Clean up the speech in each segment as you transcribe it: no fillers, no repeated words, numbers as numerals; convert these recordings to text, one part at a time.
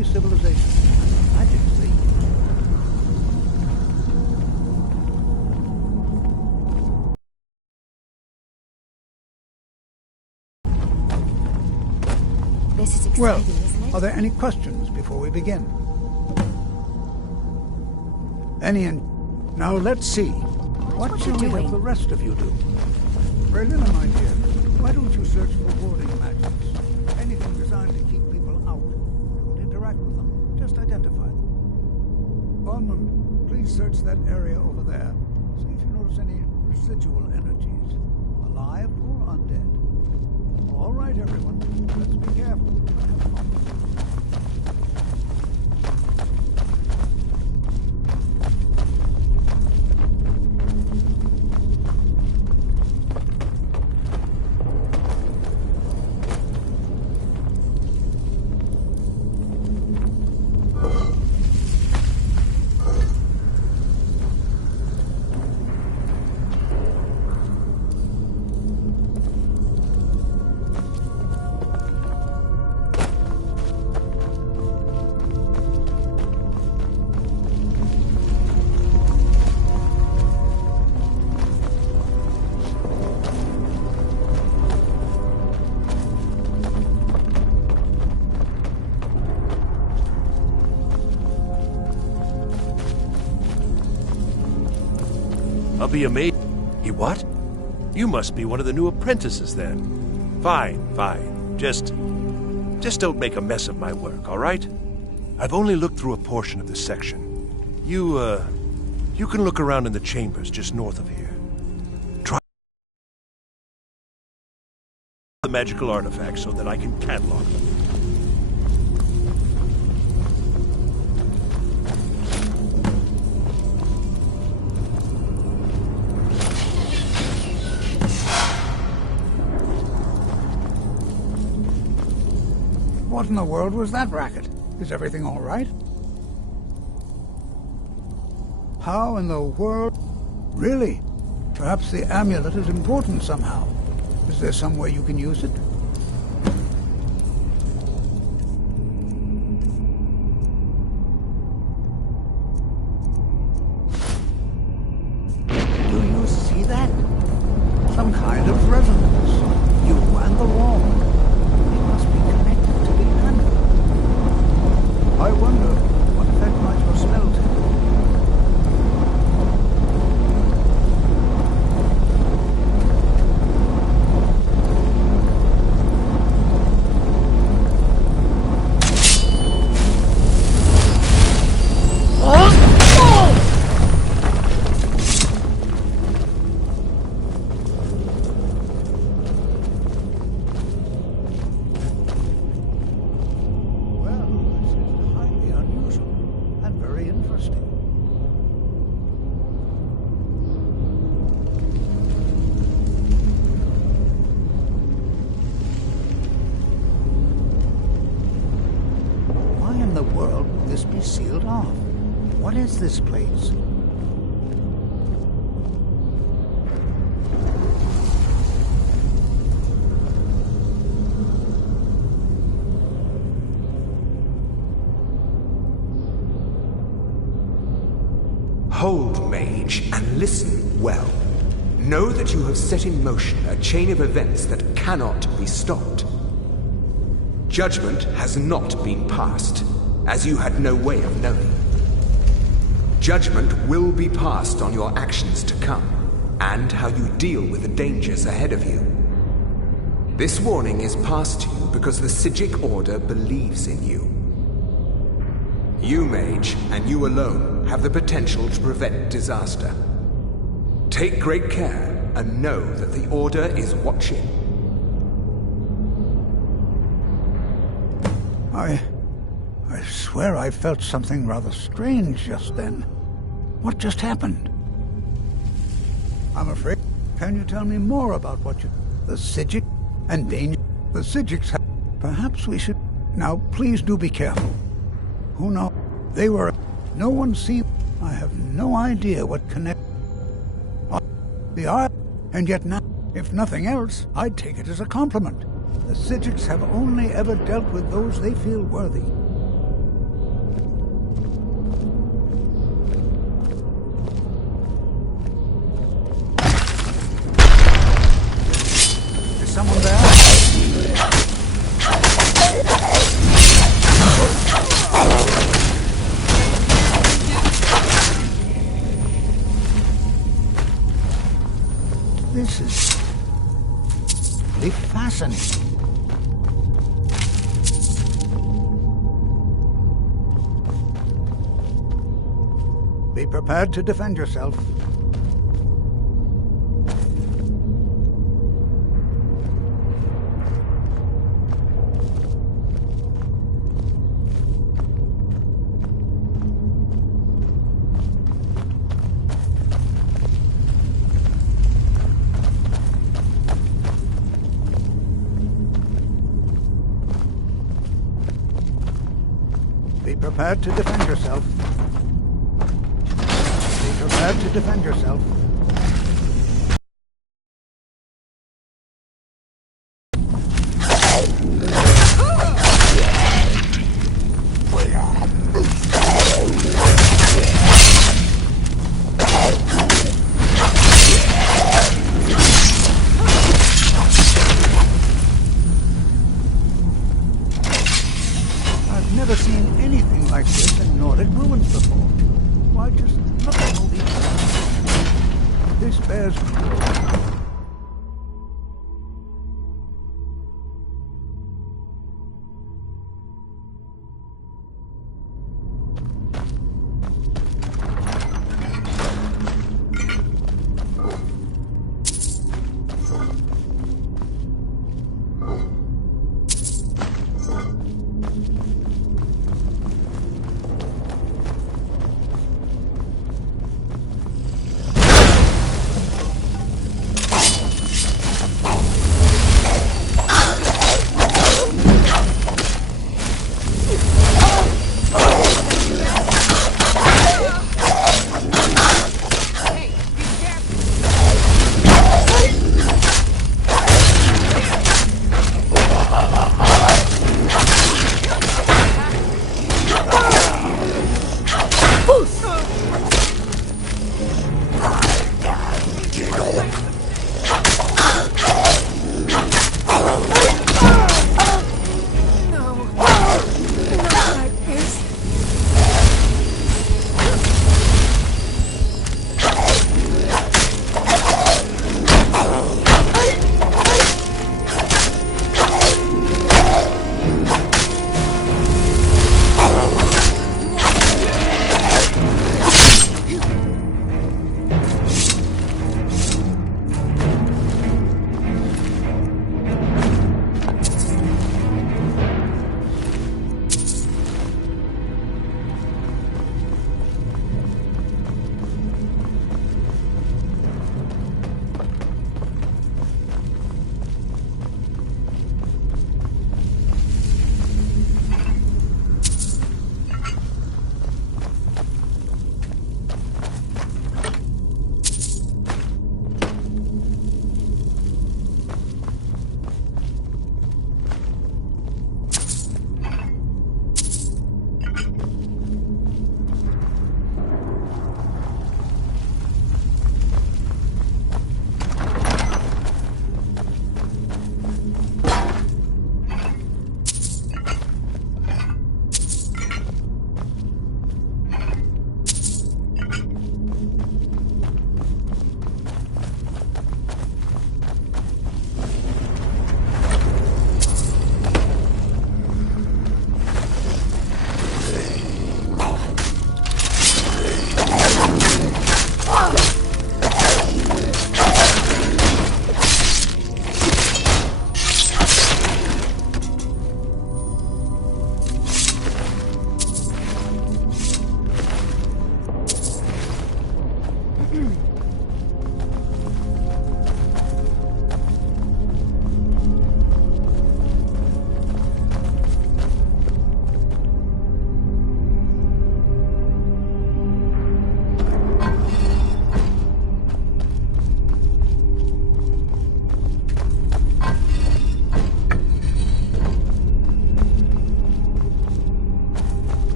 early civilizations. Magic, see? This is exciting, Well, isn't it? are there any questions before we begin? Now let's see. What you shall we doing? have the rest of you do? Berlina, my dear, why don't you search for warding magics? Anything designed to keep people out. Don't interact with them. Just identify them. Bondman, please search that area over there. See if you notice any residual energies, alive or undead. All right, everyone. Let's be careful. Have fun. I'll be amazed. You what? You must be one of the new apprentices then. Fine, fine. Just don't make a mess of my work, all right? I've only looked through a portion of this section. You can look around in the chambers just north of here. Try the magical artifacts so that I can catalog them. What in the world was that racket? Is everything all right? How in the world? Really? Perhaps the amulet is important somehow. Is there some way you can use it? Do you see that? Some kind of resonance. You and the wall. It must be connected to the amulet. I wonder what effect might your spell take. Be sealed off. What is this place? Hold, mage, and listen well. Know that you have set in motion a chain of events that cannot be stopped. Judgment has not been passed, as you had no way of knowing. Judgment will be passed on your actions to come, and how you deal with the dangers ahead of you. This warning is passed to you because the Psijic Order believes in you. You, mage, and you alone, have the potential to prevent disaster. Take great care, and know that the Order is watching. I swear I felt something rather strange just then. What just happened? I'm afraid. Can you tell me more about what you... The Psijic and danger... The Psijics have... Perhaps we should... Now, please do be careful. Who knows? They were... No one seen... I have no idea what connect... The art... And yet now, if nothing else, I'd take it as a compliment. The Psijics have only ever dealt with those they feel worthy. someone there? This is really fascinating. Be prepared to defend yourself. Be prepared to defend yourself. Be prepared to defend yourself. I've never seen anything like this in Nordic ruins before. Why, just look at all these. This bears.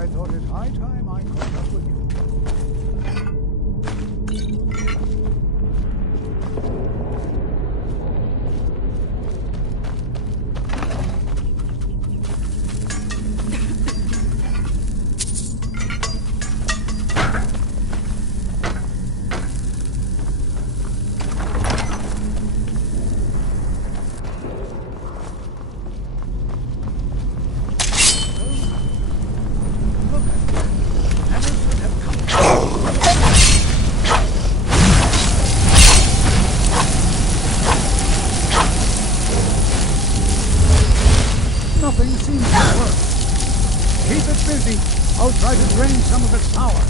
I thought it high time I caught up with you. Nothing seems to work. Keep it busy. I'll try to drain some of its power.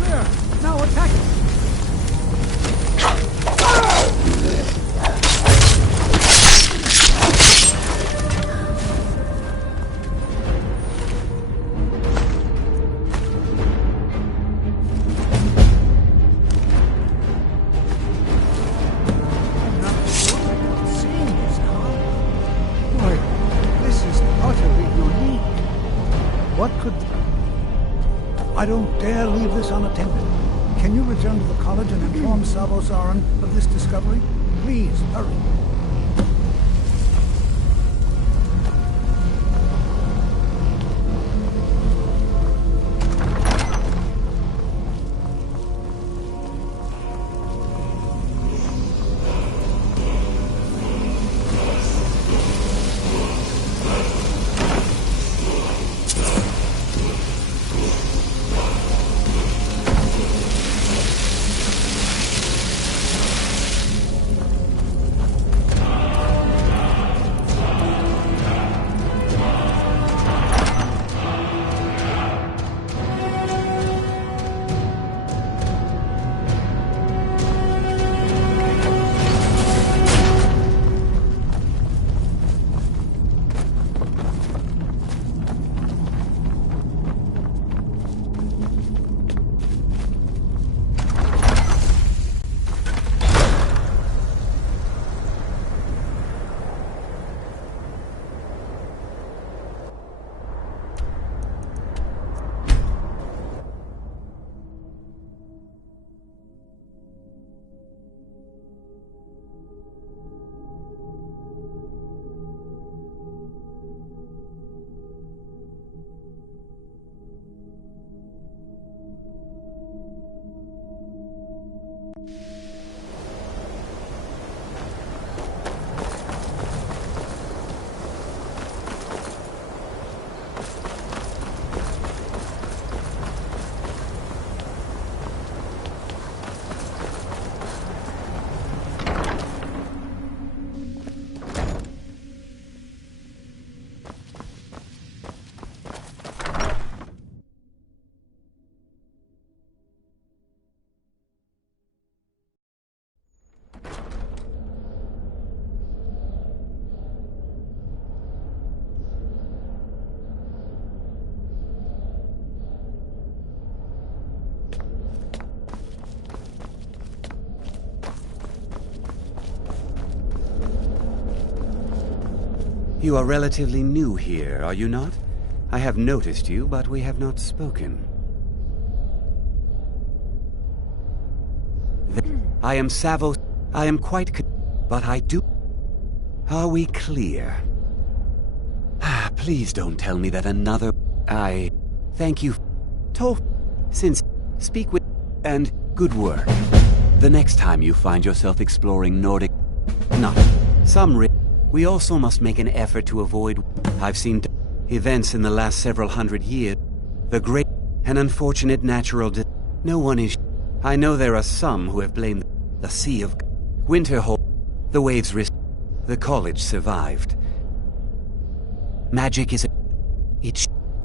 There! Now attack it! What could... I don't dare leave this unattended. Can you return to the college and inform Savo-Saran of this discovery? Please, hurry. You are relatively new here, are you not? I have noticed you, but we have not spoken. I am Savo. I am quite but I do... Are we clear? Please don't tell me that another... Thank you. Since... Speak with... And good work. The next time you find yourself exploring Nordic... Not... Some... We also must make an effort to avoid... I've seen events in the last several hundred years. The great and unfortunate natural... No one is... I know there are some who have blamed the Sea of Winterhold. The waves risked. The college survived. Magic is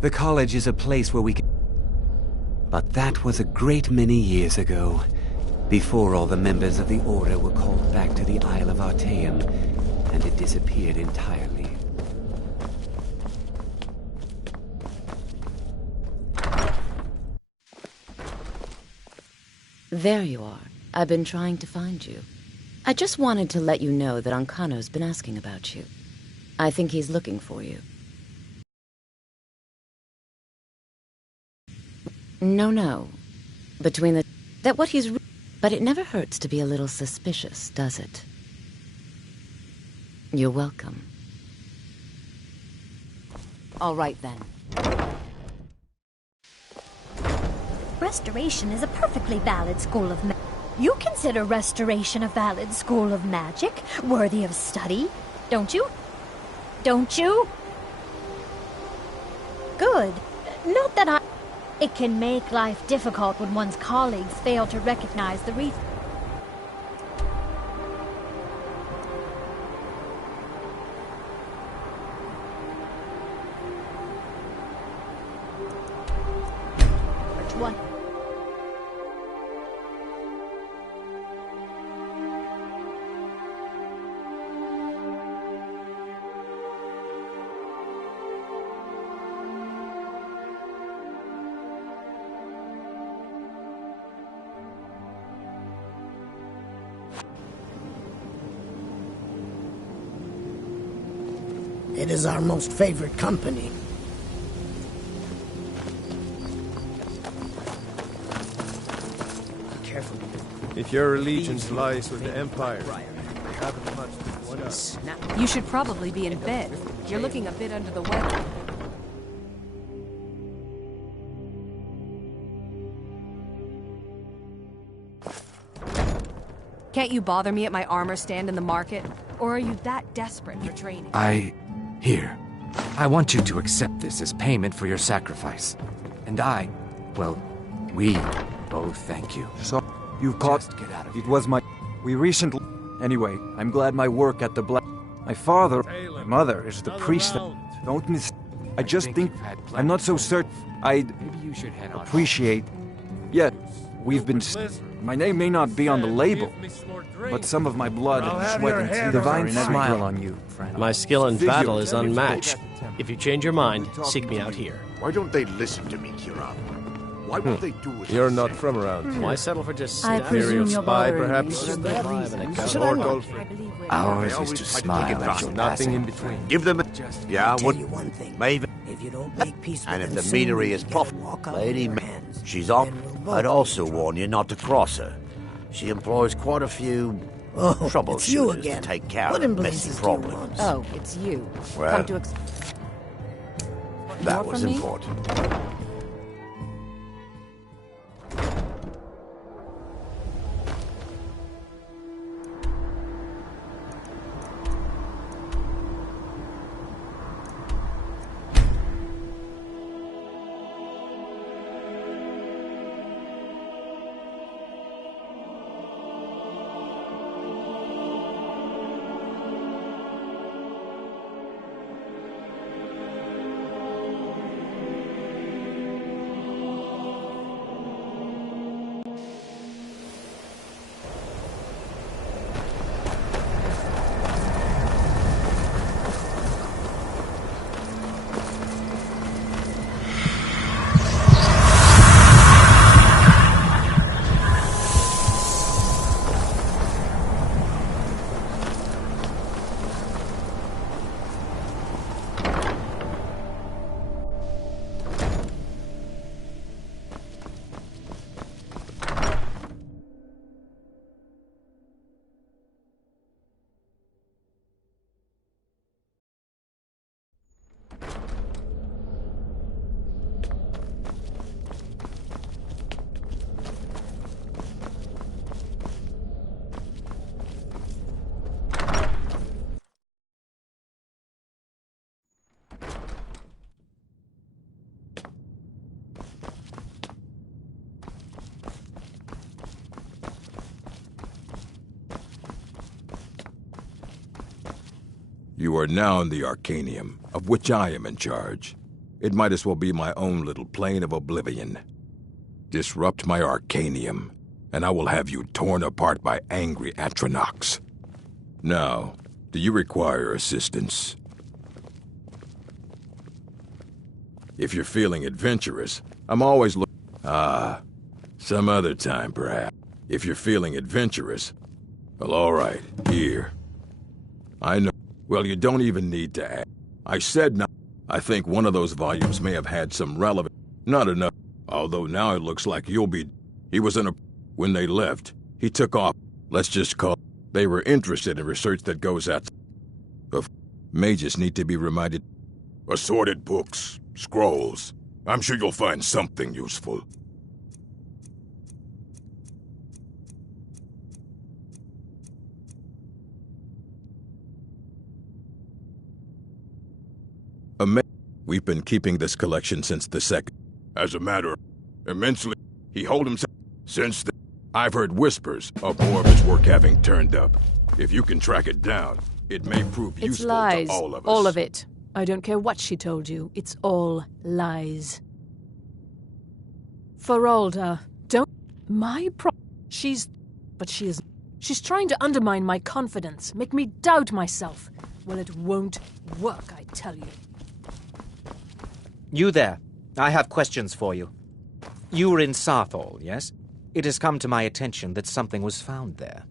the college is a place where we can... But that was a great many years ago. Before all the members of the Order were called back to the Isle of Artaeum, and it disappeared entirely. There you are. I've been trying to find you. I just wanted to let you know that Ancano's been asking about you. I think he's looking for you. No. Between the... That what he's... But it never hurts to be a little suspicious, does it? You're welcome. All right, then. Restoration is a perfectly valid school of magic. You consider Restoration a valid school of magic, worthy of study, don't you? Don't you? Good. Not that I... It can make life difficult when one's colleagues fail to recognize the reason. Which one? It is our most favorite company. Be careful. If your allegiance lies with the Empire, you haven't much to one up. You should probably be in bed. You're looking a bit under the weather. Can't you bother me at my armor stand in the market? Or are you that desperate for training? Here. I want you to accept this as payment for your sacrifice. And we both thank you. So, you've caught... Just get out of It here. was my... We recently... Anyway, I'm glad my work at the My father... My mother is the priest... Don't miss... I just think... you've had plenty. I'm not so certain... I'd Maybe you should head on. appreciate... Yet, we've been... My name may not be on the label, but some of my blood and sweat and tears Divine are in every smile drop. on you, friend. My skill in Visual. battle is unmatched. If you change your mind, seek me out here. Why don't they listen to me, Kiran? Why won't they do as You're I not say? from around. Why settle for just I stabbing? presume Imperial you're spy, bothering perhaps? me for that reason. Or Dolphin. I believe we're... Ours They is always to try to smile take at advantage. your Nothing in passing. between. Give them a... Yeah, I'll what? tell you one thing. Maybe. If you don't make peace with And if them the soon, meadery you is get profitable, walk out Lady with Ma- your hands. she's on. Then we'll both I'd be also fine. warn you not to cross her. She employs quite a few Oh, it's you troubleshooters to again. take care What of in messy blazes do you problems. want? Oh, it's you. Well, Come to that more was from me? important. You are now in the Arcanium, of which I am in charge. It might as well be my own little plane of oblivion. Disrupt my Arcanium, and I will have you torn apart by angry Atronachs. Now, do you require assistance? If you're feeling adventurous, I'm always some other time, perhaps. if you're feeling adventurous. Well, all right, here. I know. Well, you don't even need to ask. I said not. I think one of those volumes may have had some relevant. Not enough. Although now it looks like you'll be. He was in a. When they left, he took off. Let's just call. They were interested in research that goes out. Mages need to be reminded. Assorted books, scrolls. I'm sure you'll find something useful. We've been keeping this collection since the second. As a matter of immensely, he hold himself. Since then, I've heard whispers of more of his work having turned up. If you can track it down, it may prove It's useful lies. to all of us. All of it. I don't care what she told you. It's all lies. Feralda, don't... But she is... She's trying to undermine my confidence, make me doubt myself. Well, it won't work, I tell you. You there. I have questions for you. You were in Sarthal, yes? It has come to my attention that something was found there.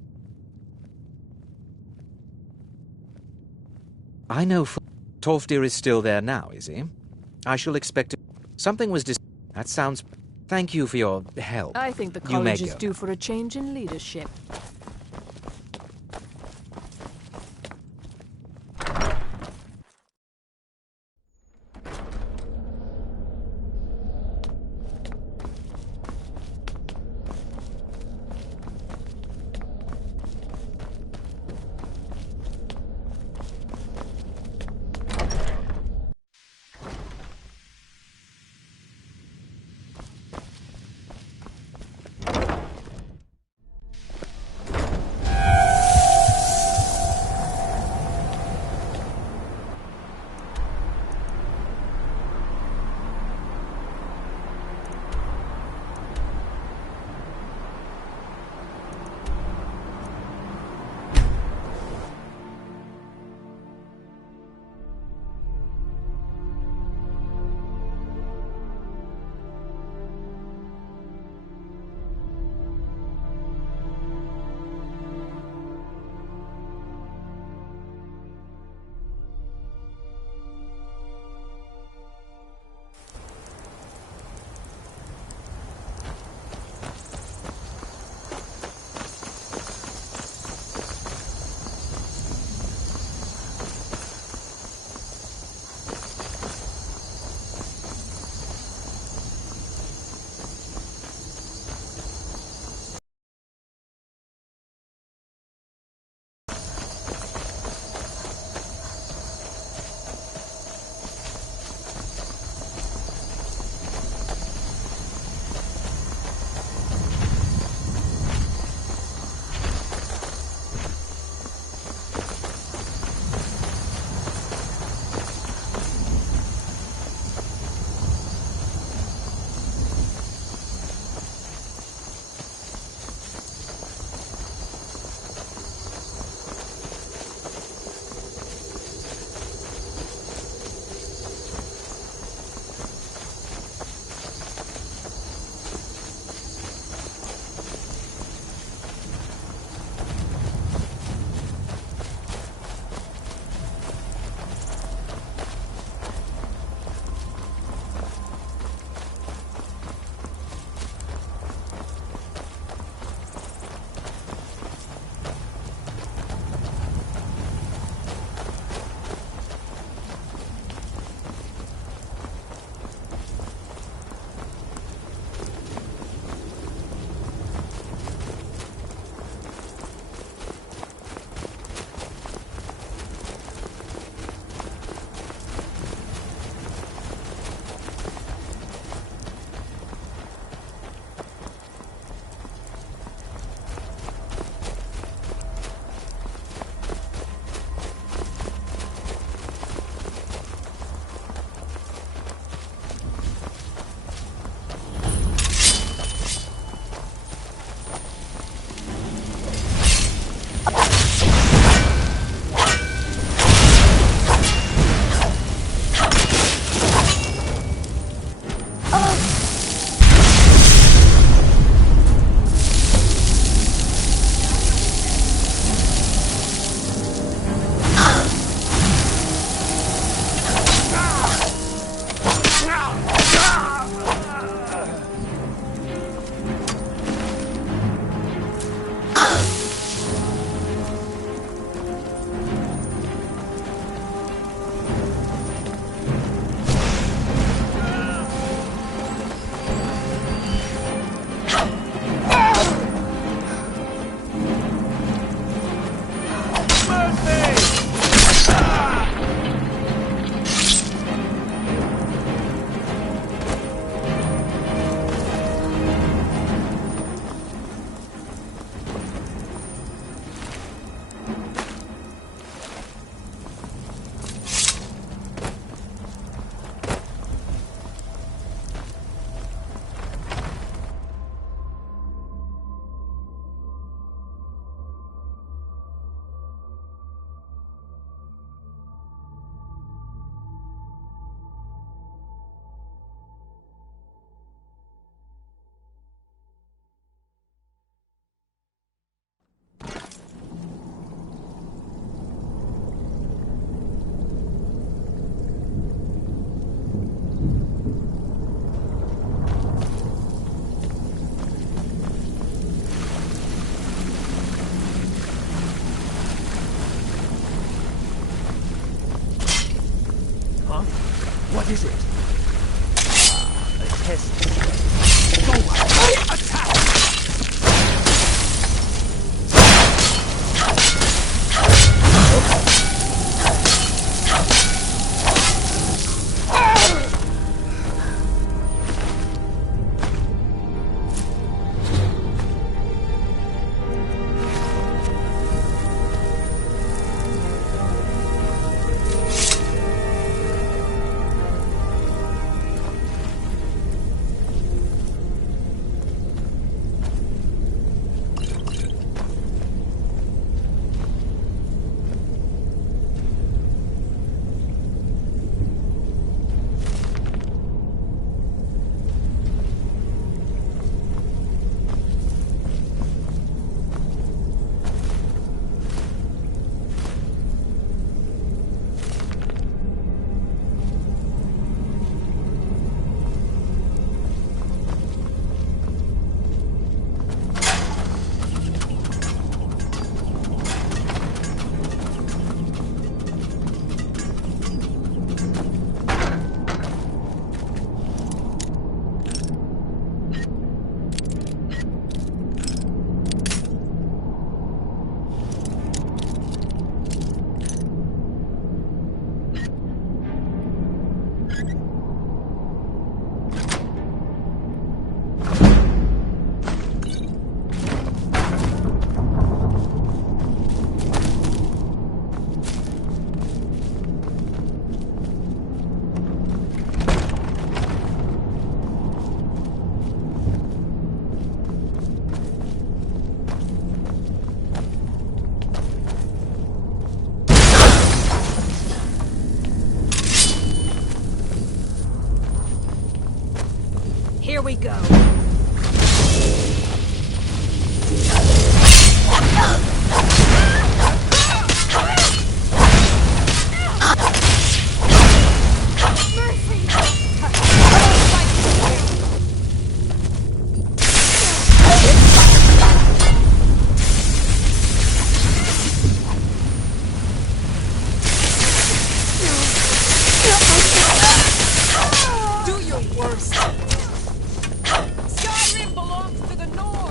I know Tolfdir is still there now, is he? I shall expect it. Something was That sounds... Thank you for your help. I think the college is due for a change in leadership. What is it? A test. Go away! Attack! Here we go. Do your worst. Skyrim belongs to the North.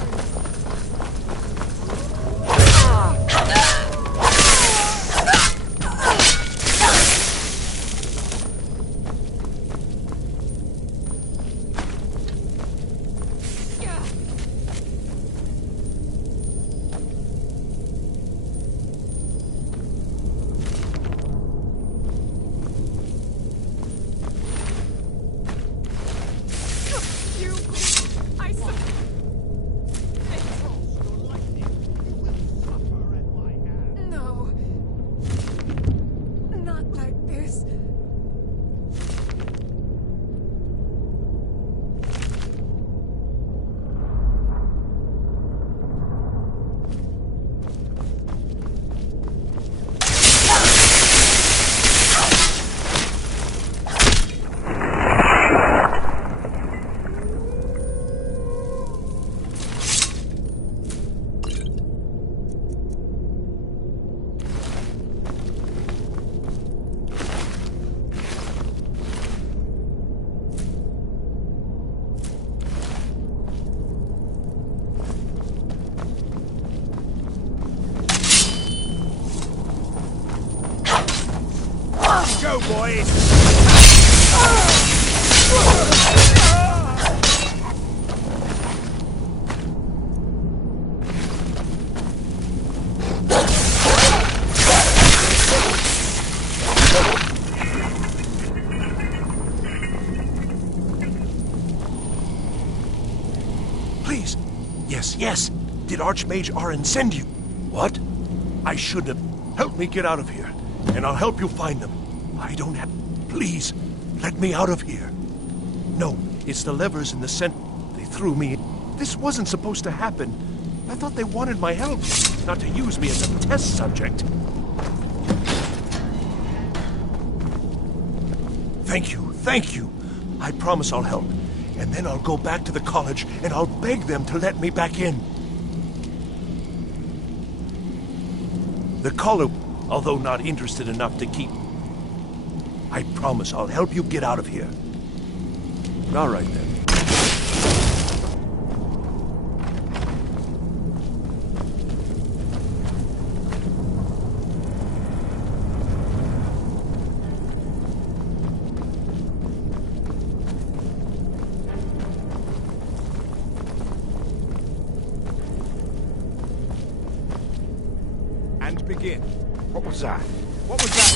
No. Not like this. Go, boys! Please. Yes, yes. Did Archmage Arin send you? What? I shouldn't have. Help me get out of here, and I'll help you find them. I don't have... Please, let me out of here. No, it's the levers in the center. They threw me in. This wasn't supposed to happen. I thought they wanted my help, not to use me as a test subject. Thank you, thank you. I promise I'll help. And then I'll go back to the college and I'll beg them to let me back in. The caller, although not interested enough to keep... I promise I'll help you get out of here. All right, then. And begin. What was that? What was that?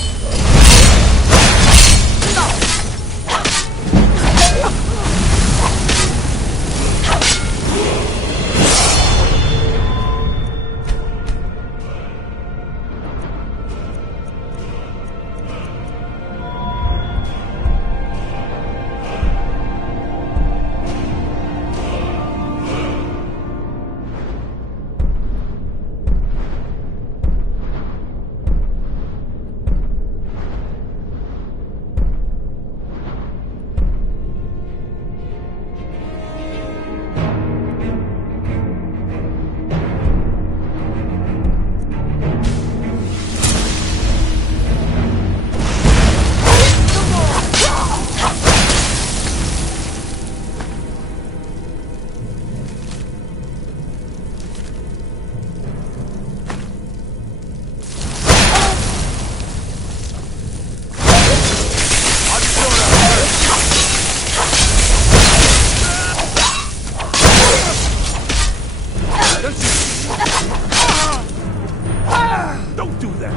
Don't do that!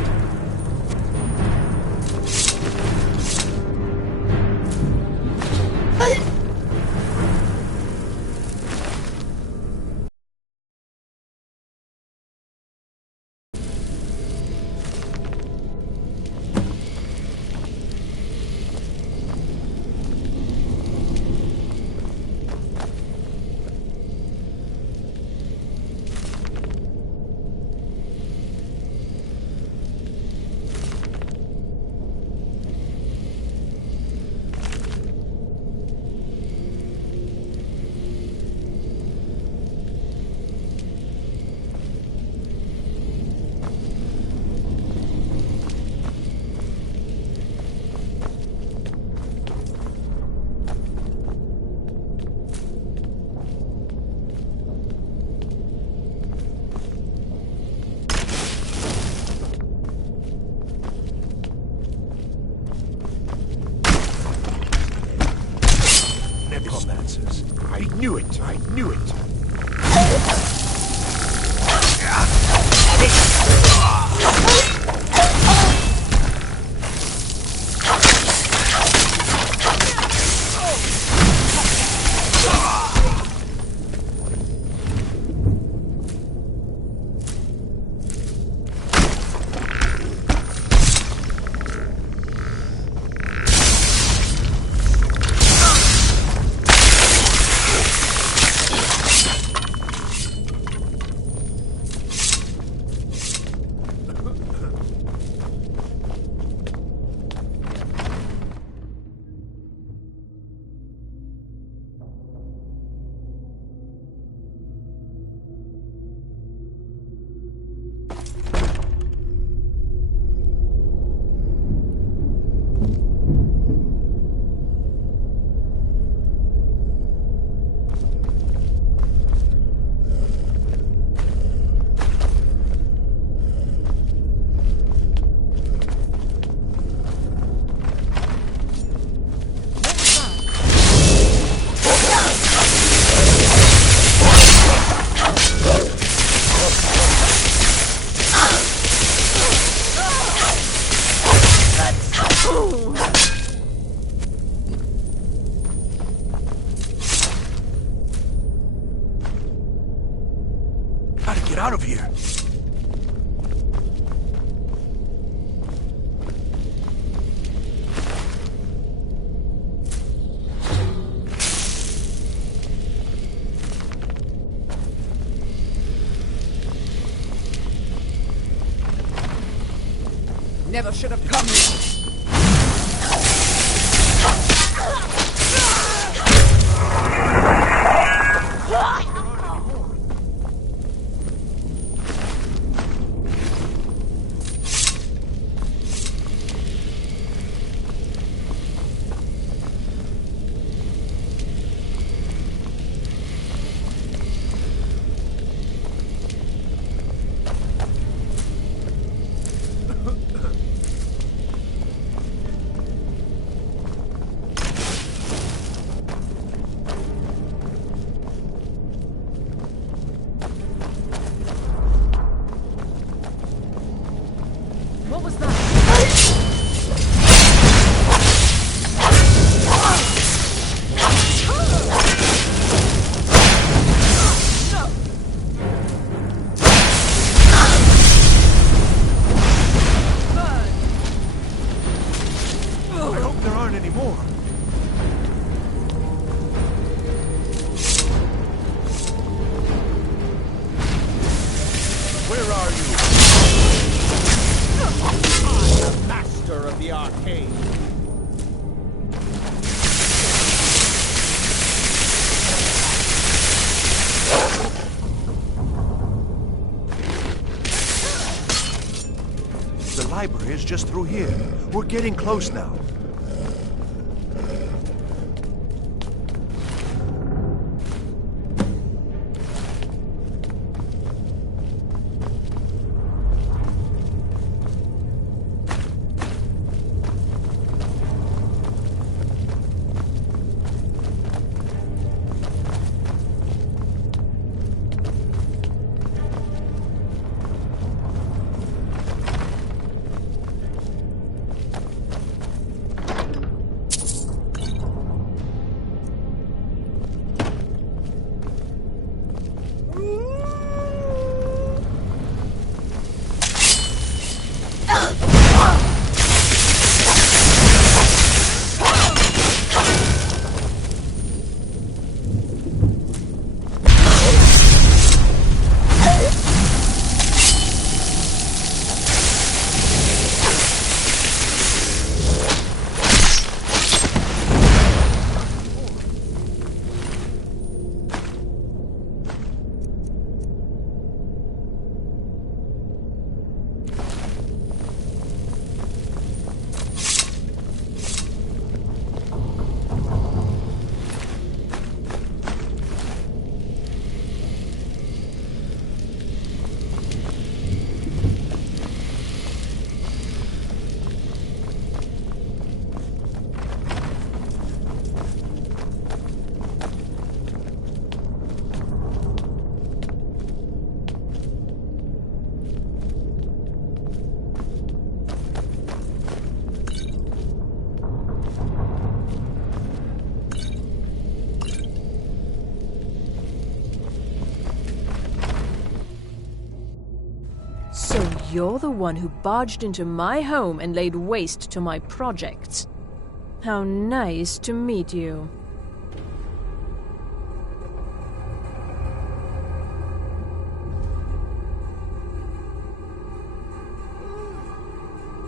Necromancers. I knew it. I knew it. Gotta get out of here. Never should have come here. What was that? I hope there aren't any more. Where are you? I am master of the arcane. The library is just through here. We're getting close now. So you're the one who barged into my home and laid waste to my projects. How nice to meet you.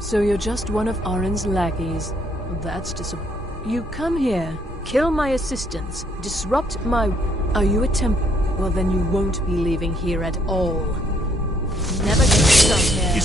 So you're just one of Arin's lackeys. That's disappointing. You come here, kill my assistants, disrupt my... Are you a temp... Well, then you won't be leaving here at all. Never get stuck here.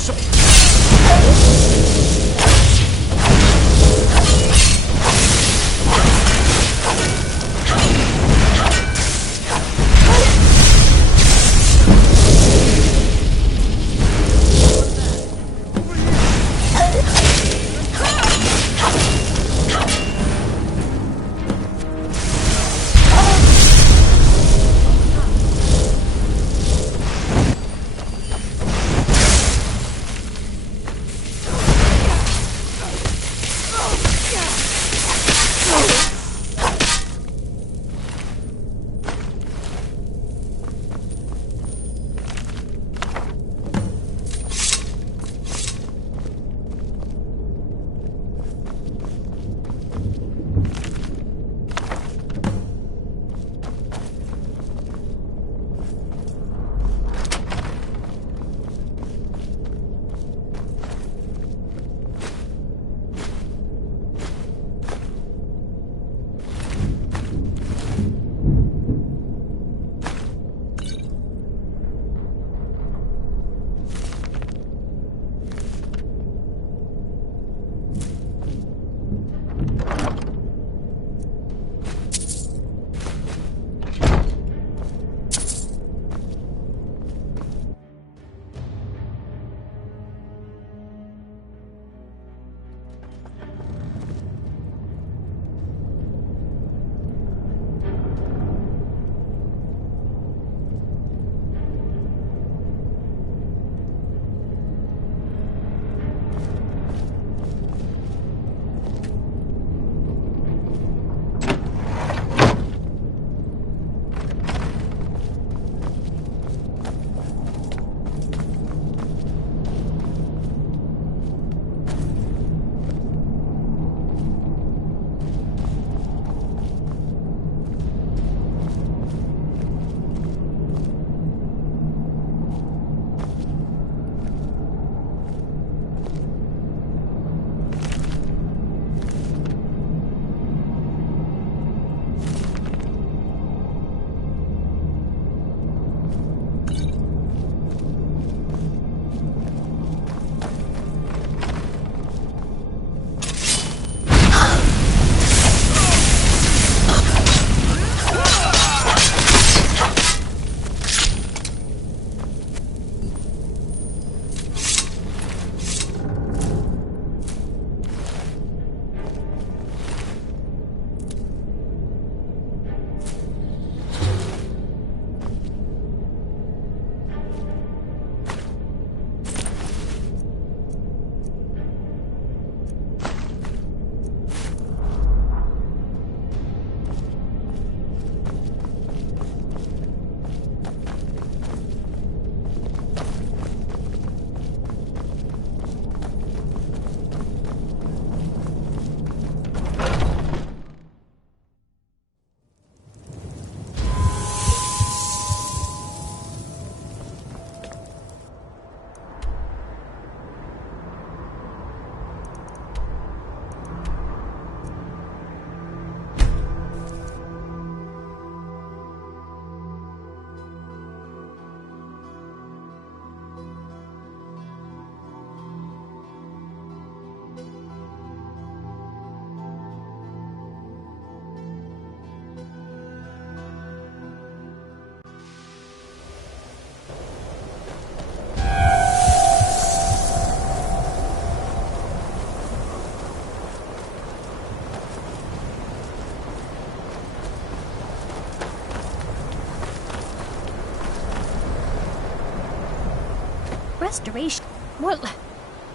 restoration... Well,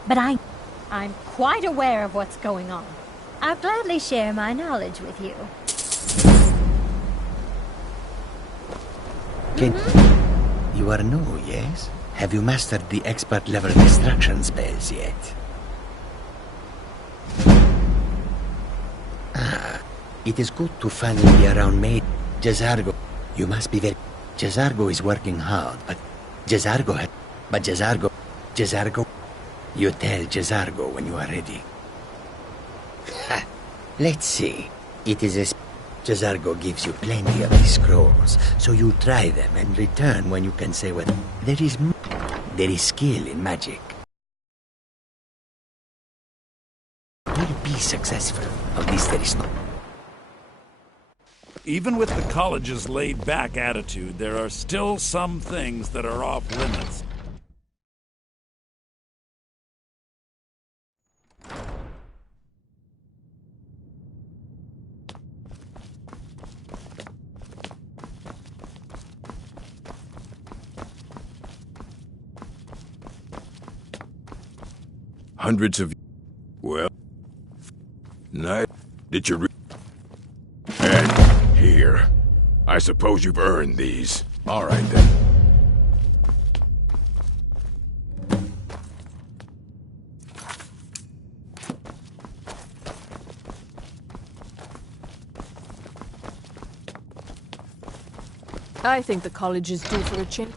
but I'm quite aware of what's going on. I'll gladly share my knowledge with you. You are new, yes? Have you mastered the expert-level destruction spells yet? Ah, it is good to finally be around me. Jazargo, you must be very... Jazargo is working hard, but Jazargo... You tell Jazargo when you are ready. Ha! Let's see. It is a... Jazargo gives you plenty of these scrolls, so you try them and return when you can say what... There is skill in magic. Will be successful. Of this there is no... Even with the college's laid-back attitude, there are still some things that are off-limits. Hundreds of... Well... Night... Did you And here. I suppose you've earned these. All right, then. I think the college is due for a change.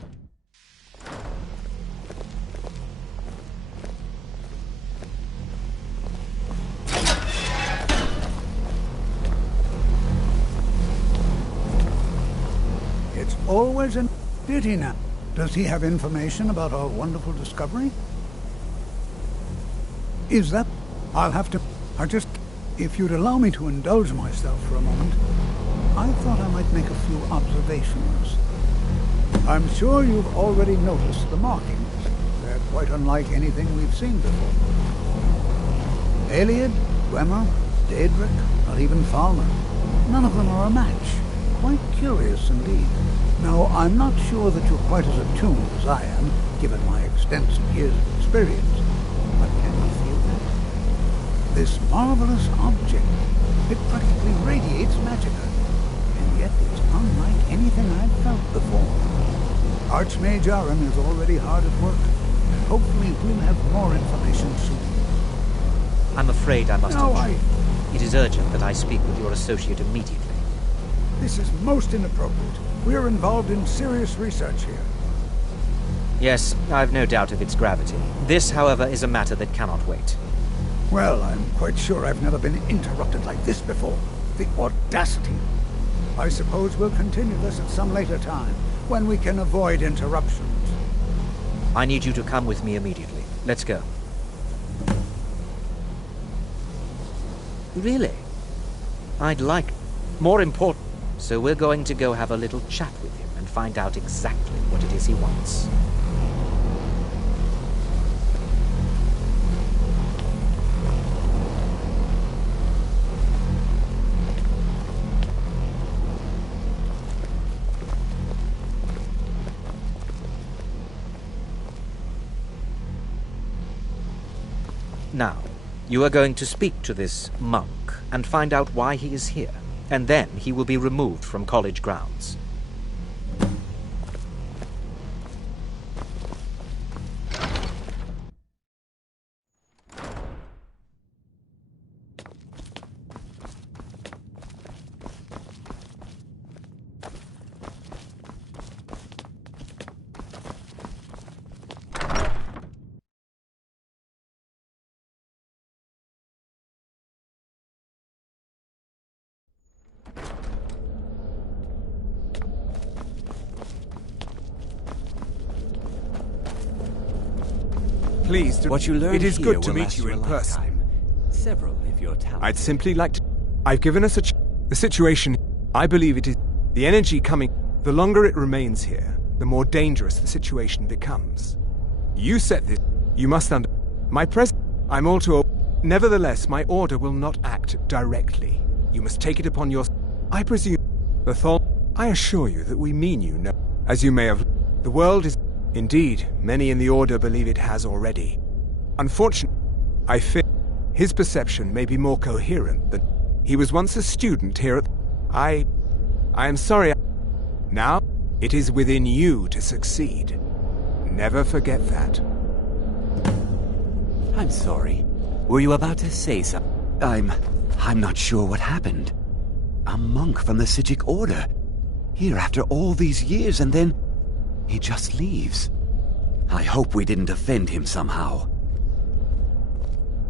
Always in... Did he now? Does he have information about our wonderful discovery? Is that... I'll have to... If you'd allow me to indulge myself for a moment, I thought I might make a few observations. I'm sure you've already noticed the markings. They're quite unlike anything we've seen before. Eliad, Dwemer, Daedric, or even Falmer. None of them are a match. Quite curious indeed. Now, I'm not sure that you're quite as attuned as I am, given my extensive years of experience. But can you feel that? This marvelous object, it practically radiates magicka. And yet it's unlike anything I've felt before. Archmage Aram is already hard at work, and hopefully we'll have more information soon. I'm afraid I must intrude. It is urgent that I speak with your associate immediately. This is most inappropriate. We're involved in serious research here. Yes, I've no doubt of its gravity. This, however, is a matter that cannot wait. Well, I'm quite sure I've never been interrupted like this before. The audacity. I suppose we'll continue this at some later time, when we can avoid interruptions. I need you to come with me immediately. Let's go. Really? I'd like... More important. So we're going to go have a little chat with him and find out exactly what it is he wants. Now, you are going to speak to this monk and find out why he is here. And then he will be removed from college grounds. Pleased. What you learn it is here good to will meet last you for in a person. lifetime. Several if you're talented. I'd simply like to... I've given us the situation. I believe it is... The energy coming... The longer it remains here, the more dangerous the situation becomes. You set this... You must under... My I'm all too... Nevertheless, my order will not act directly. You must take it upon your... I presume... The Thol... I assure you that we mean you no... As you may have... The world is... Indeed, many in the Order believe it has already. Unfortunately, I fear his perception may be more coherent than... He was once a student here at... I am sorry. Now, it is within you to succeed. Never forget that. I'm sorry. Were you about to say something? I'm not sure what happened. A monk from the Sijic Order. Here after all these years, and then he just leaves. I hope we didn't offend him somehow.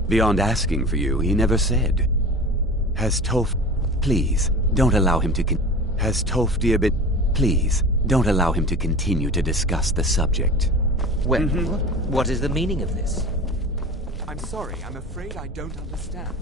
Beyond asking for you, he never said. Has Toph... Please, don't allow him to Has Toph dear bit... Please, don't allow him to continue to discuss the subject. Well, what is the meaning of this? I'm sorry, I'm afraid I don't understand.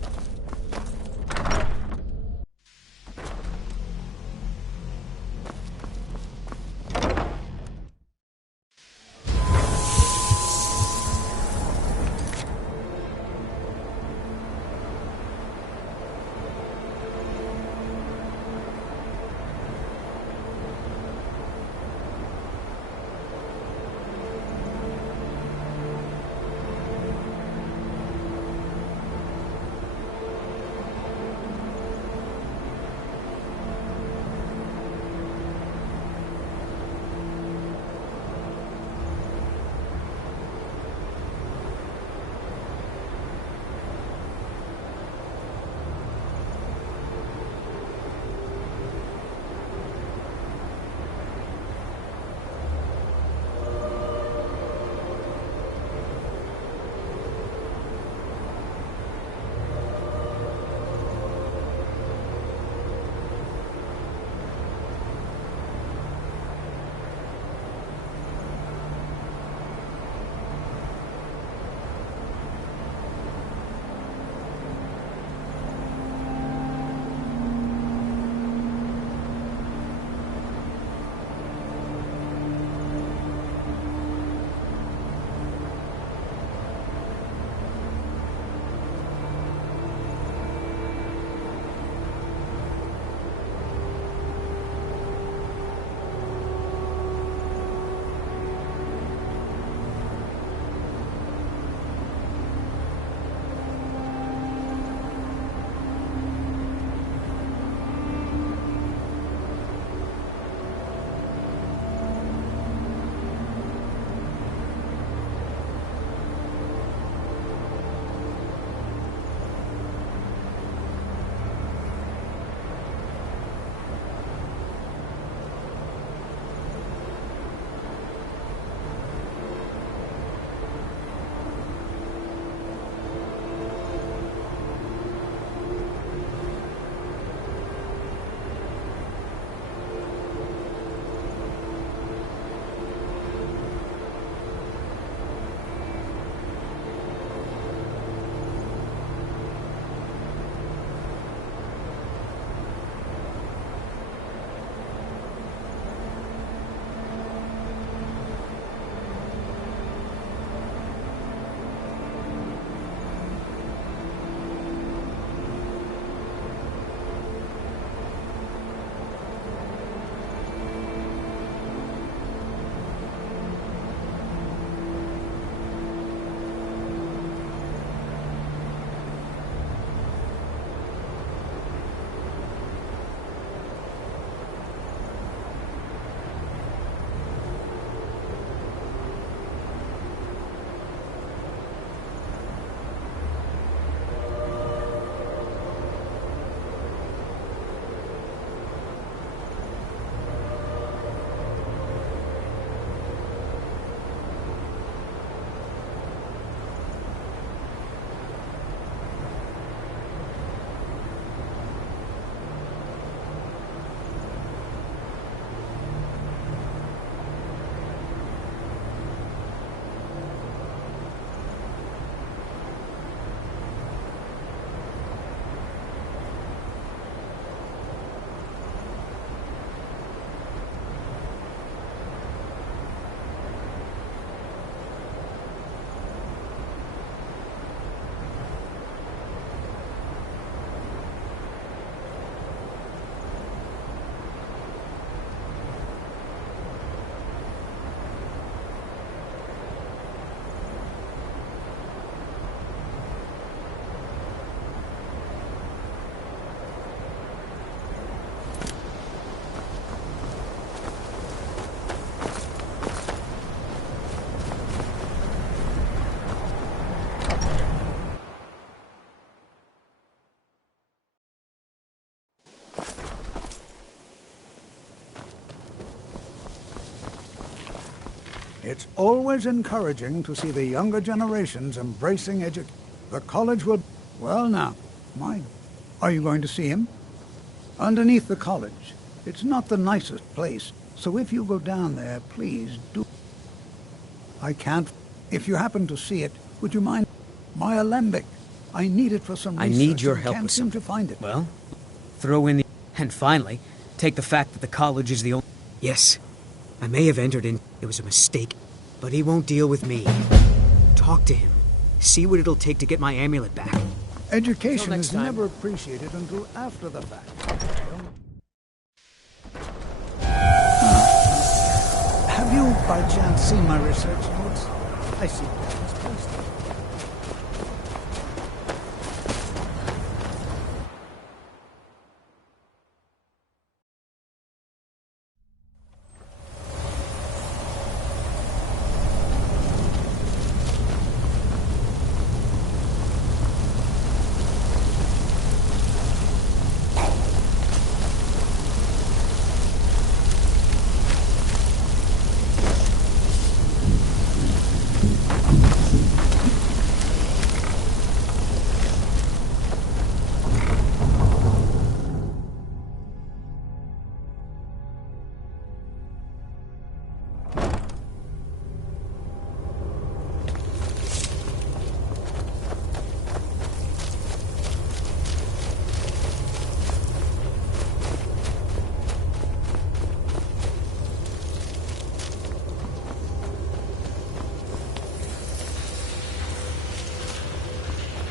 It's always encouraging to see the younger generations embracing education. The college will... Well now, are you going to see him? Underneath the college. It's not the nicest place, so if you go down there, please do. I can't... If you happen to see it, would you mind... My alembic. I need it for some research. I need your and help can't with seem something. to find it. Well, throw in the... And finally, take the fact that the college is the only... Yes, I may have entered in... It was a mistake, but he won't deal with me. Talk to him. See what it'll take to get my amulet back. Education is never appreciated until after the fact. Have you, by chance, seen my research notes? I see that misplaced.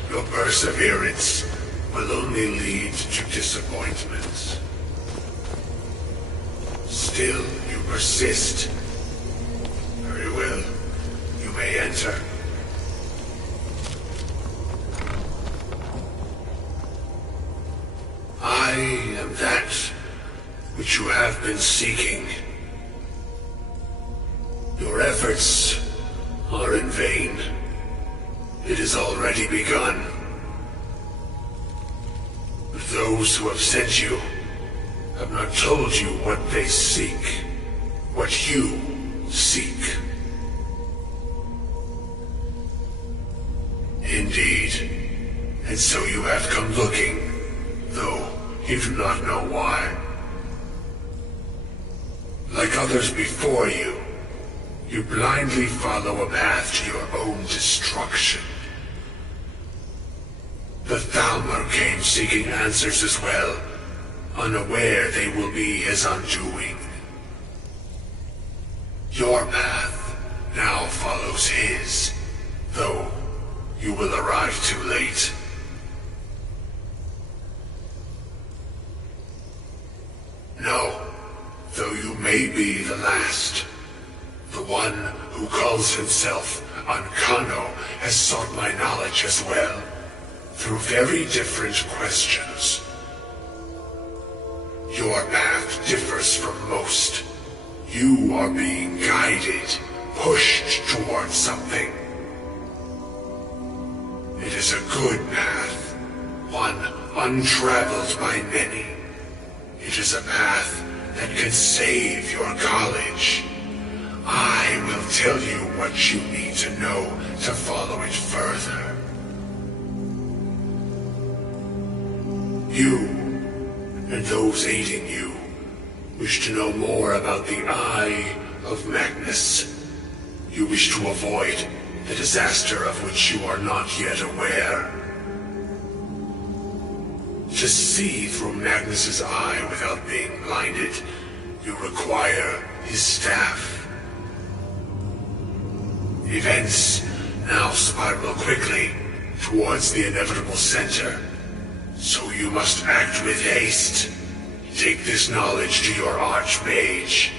Your perseverance will only lead to disappointments. Still, you persist. Very well. You may enter. I am that which you have been seeking. Your efforts are in vain. It has already begun. But those who have sent you have not told you what they seek, what you seek. Indeed. And so you have come looking, though you do not know why. Like others before you, you blindly follow a path to your own destruction. The Thalmor came seeking answers as well, unaware they will be his undoing. Your path now follows his, though you will arrive too late. No, though you may be the last. The one who calls himself Ancano has sought my knowledge as well, through very different questions. Your path differs from most. You are being guided, pushed towards something. It is a good path, one untraveled by many. It is a path that can save your college. I will tell you what you need to know to follow it further. You, and those aiding you, wish to know more about the Eye of Magnus. You wish to avoid the disaster of which you are not yet aware. To see through Magnus's eye without being blinded, you require his staff. Events now spiral quickly towards the inevitable center, so you must act with haste. Take this knowledge to your Archmage.